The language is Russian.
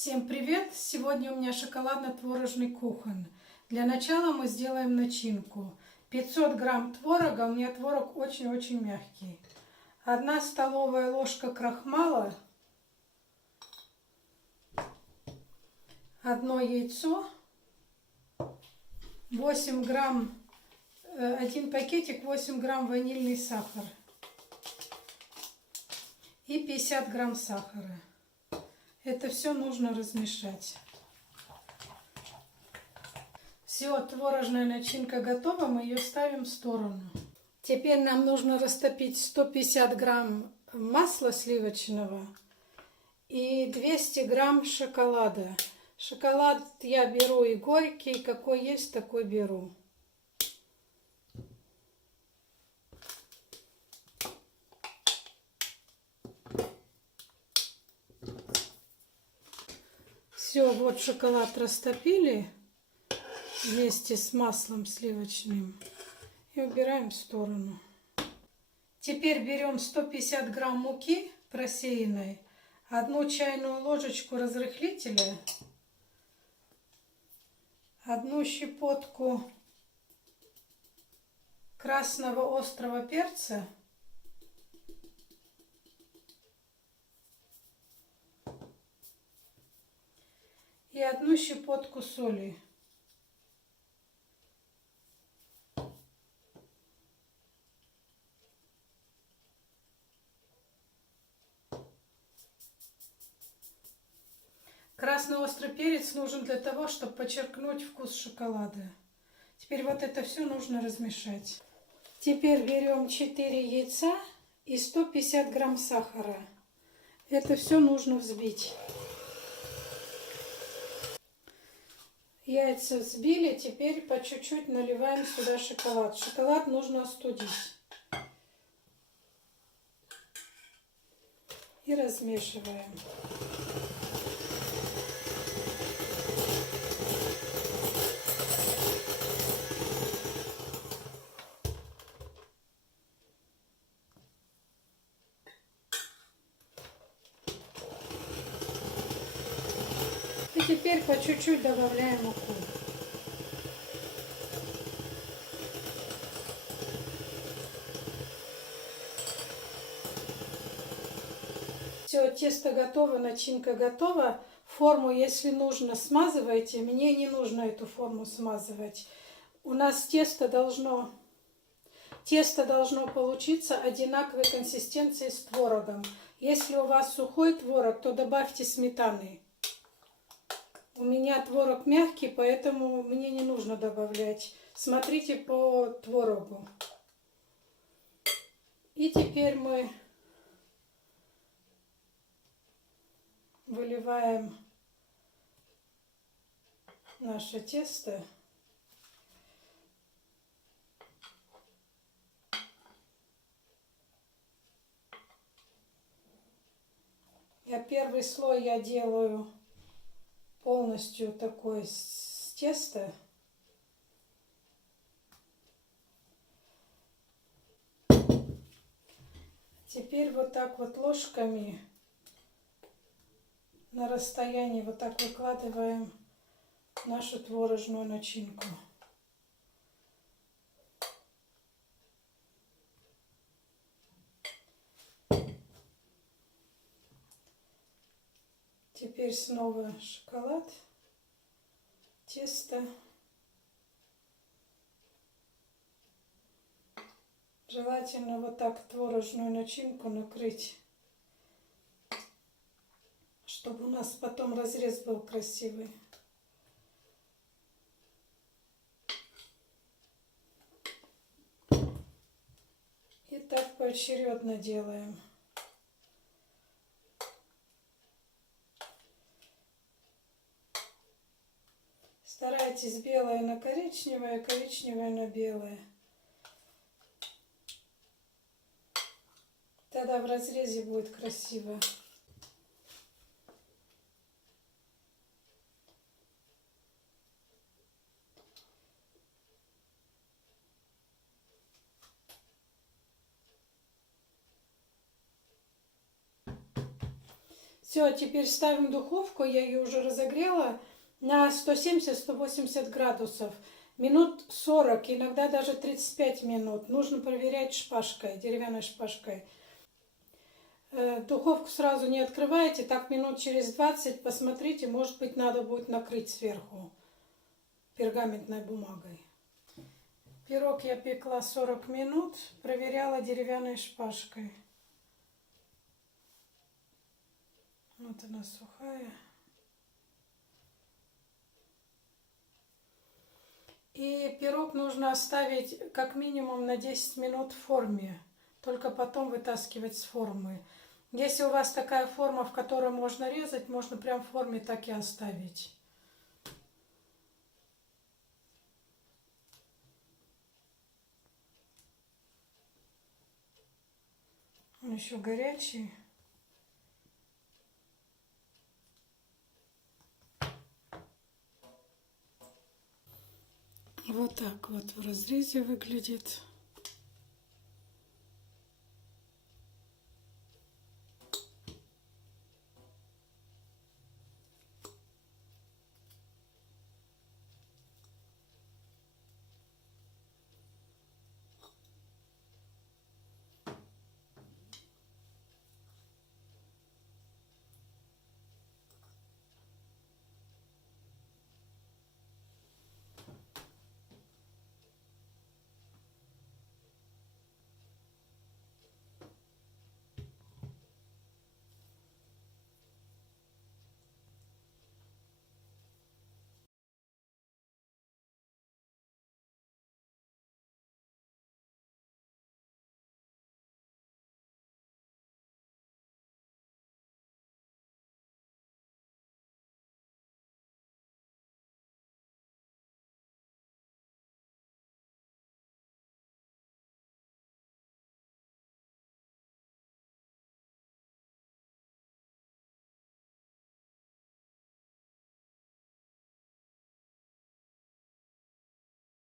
Всем привет! Сегодня у меня шоколадно-творожный кухон. Для начала мы сделаем начинку. 500 грамм творога, у меня творог очень-очень мягкий. 1 столовая ложка крахмала, 1 яйцо, 8 грамм, 1 пакетик 8 грамм ванильный сахар и 50 грамм сахара. Это все нужно размешать. Все, творожная начинка готова, мы ее ставим в сторону. Теперь нам нужно растопить 150 грамм масла сливочного и 200 грамм шоколада. Шоколад я беру и горький, какой есть, такой беру. Все, вот шоколад растопили вместе с маслом сливочным и убираем в сторону. Теперь берем 150 грамм муки просеянной, 1 чайную ложечку разрыхлителя, 1 щепотку красного острого перца и 1 щепотку соли. Красный острый перец нужен для того, чтобы подчеркнуть вкус шоколада. Теперь вот это все нужно размешать. Теперь берем 4 яйца и 150 грамм сахара. Это все нужно взбить. Яйца взбили, теперь по чуть-чуть наливаем сюда шоколад. Шоколад нужно остудить. И размешиваем. И теперь по чуть-чуть добавляем муку. Все, тесто готово, начинка готова. Форму, если нужно, смазывайте. Мне не нужно эту форму смазывать. У нас тесто должно получиться одинаковой консистенции с творогом. Если у вас сухой творог, то добавьте сметаны. У меня творог мягкий, поэтому мне не нужно добавлять. Смотрите по творогу. И теперь мы выливаем наше тесто. Первый слой я делаю полностью такой с теста. Теперь вот так вот ложками на расстоянии вот так выкладываем нашу творожную начинку. Теперь снова шоколад, тесто. Желательно вот так творожную начинку накрыть, чтобы у нас потом разрез был красивый. И так поочередно делаем. Старайтесь белое на коричневое, коричневое на белое. Тогда в разрезе будет красиво. Все, теперь ставим в духовку, я ее уже разогрела, на 170-180 градусов. Минут 40, иногда даже 35 минут. Нужно проверять шпажкой, деревянной шпажкой. Духовку сразу не открывайте, так минут через 20 посмотрите, может быть надо будет накрыть сверху пергаментной бумагой. Пирог я пекла 40 минут, проверяла деревянной шпажкой. Вот она сухая. И пирог нужно оставить как минимум на 10 минут в форме, только потом вытаскивать с формы. Если у вас такая форма, в которой можно резать, можно прям в форме так и оставить. Он еще горячий. Вот так вот в разрезе выглядит.